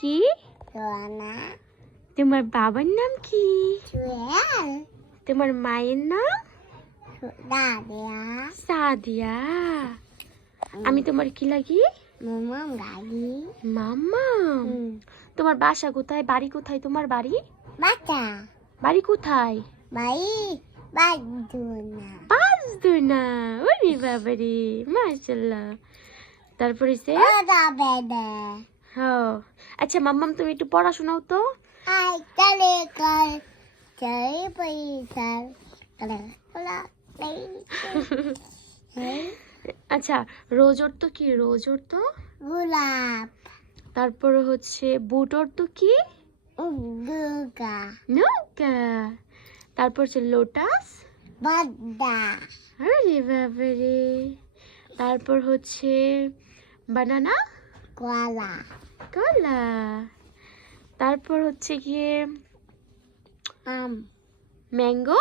কি? সোনা। তোমার বাবার নাম কি? জুয়েল। তোমার মায়ের নাম? দাদিয়া। সাদিয়া। আমি তোমার কি লাগি? মামা গাড়ি। মাম্মা। তোমার বাসা কোথায়? বাড়ি কোথায় তোমার বাড়ি? বাচ্চা। বাড়ি কোথায়? বাই বাজুনা। পাঁচদুনা। ওরে বাবারে, মাশাআল্লাহ। তারপরে সে ওরা বেদে। হ্যাঁ। আচ্ছা মাম্মাম, তুমি একটু পড়াশোনাও তো। আই চলে কর চলে পয়সার কলা কলা আচ্ছা, রোজ অর্থ কি? রোজ অর্থ গোলাপ। তারপর হচ্ছে বুট অর্থ কি? দুর্গা। নৌকা। তারপর হচ্ছে লোটাস। বাদা। আরে বাবারে। তারপর হচ্ছে বানানা। কলা। কলা। তারপর হচ্ছে গিয়ে আম। ম্যাঙ্গো।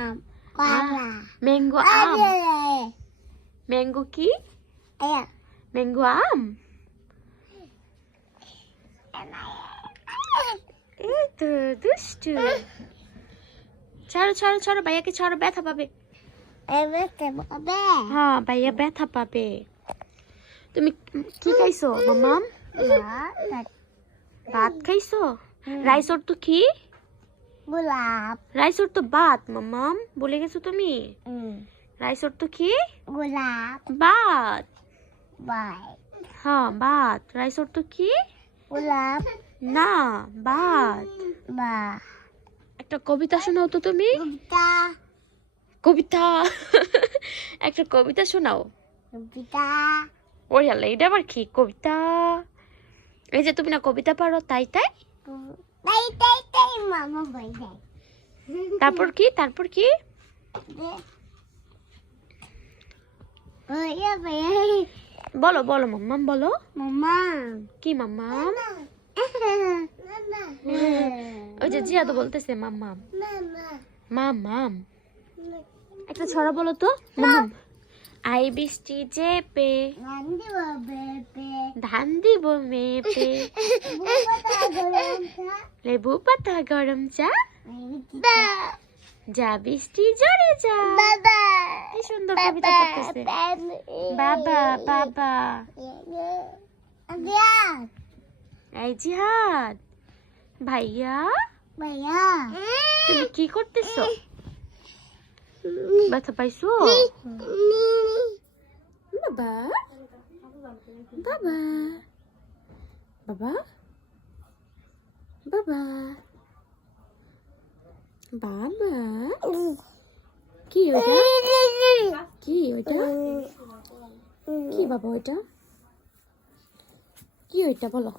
আম। কলা। ম্যাঙ্গো আম। ম্যাঙ্গো কি? আয়া। ম্যাঙ্গো আম। এই তো দুষ্টু। ছাড়ো ছাড়ো ছাড়ো, ভাইয়াকে ছাড়ো, ব্যথা পাবে। এবারে বাবা। হ্যাঁ, ভাইয়া ব্যথা পাবে। তুমি কি খাইছো মাম্মাম? ভাত খাইছো? রাইস অর্থ কি? গোলাপ। রাইস অর্থ ভাত মাম্মাম, বলে গেছো তুমি। রাইস অর্থ কি? গোলাপ। ভাত। বাই। হ্যাঁ ভাত। রাইস অর্থ কি? গোলাপ। না, ভাত। বা। একটা কবিতা শোনাও তো তুমি। কবিতা। কবিতা। একটা কবিতা শোনাও। কবিতা। ওই আল্লাহ, এটা আবার কি কবিতা? এই যে তুমি না কবিতা পারো, তাই তাই। তাই তাই তাই মামা বই দেয়। তারপর কি? তারপর কি? ভাইয়া ভাইয়া। বলো বলো মাম্মাম, বলো। মামা। কি মাম্মাম? ওই যে জিয়া তো বলতেছে মাম্মাম মাম্মাম। একটা ছড়া বলো তো মাম্মাম। আই বৃষ্টি চেপে ধান দিব মেপে, লেবু পাতা গরম চা, যা বৃষ্টি জোরে যা। কি সুন্দর কবিতা পড়তেছে। বাবা বাবা। এই জিহাদ ভাইয়া, ভাইয়া। তুমি কি করতেছো? ব্যথা পাইছো? বাবা বাবা বাবা বাবা বাবা। কি ওটা? কি ওটা? কি বাবা ওটা? কি ওইটা বলো।